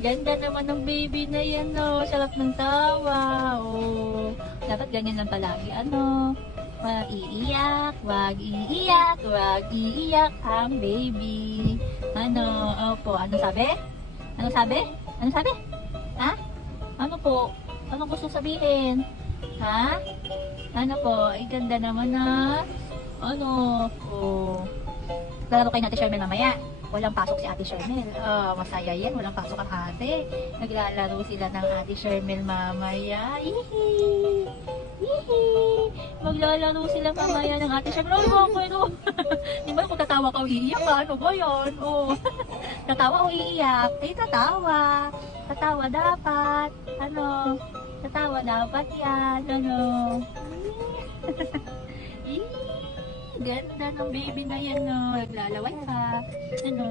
Ganda naman ng baby na yan, no. Sarap ng tawa. Oh. Dapat ganyan lang palagi. Ano? Wag iiyak, wag iiyak, wag iiyak ang baby. Ano? Opo. Ano sabi? Ano sabi? Ano sabi? Ha? Ano po? Ano gusto sabihin? Ha? Ano po? Ay, ganda naman na. Ano? Oh. Lalaro kayo natin, Shermel, mamaya. Walang pasok si Ate Shermel. Masaya yan. Walang pasok ang ate. Naglalaro sila ng Ate Shermel mamaya. Hihi! Hihi! Maglalaro sila mamaya ng Ate Shermel. Ano ba ako ito? Di ba kung tatawa ka o iiyak ka? Ano ba yun? Oh. Tatawa o iiyak? Eh, tatawa. Tatawa dapat. Ano? Tatawa dapat yan. Ano? Ganda ng baby na yan, no. Naglalaway pa. Ano?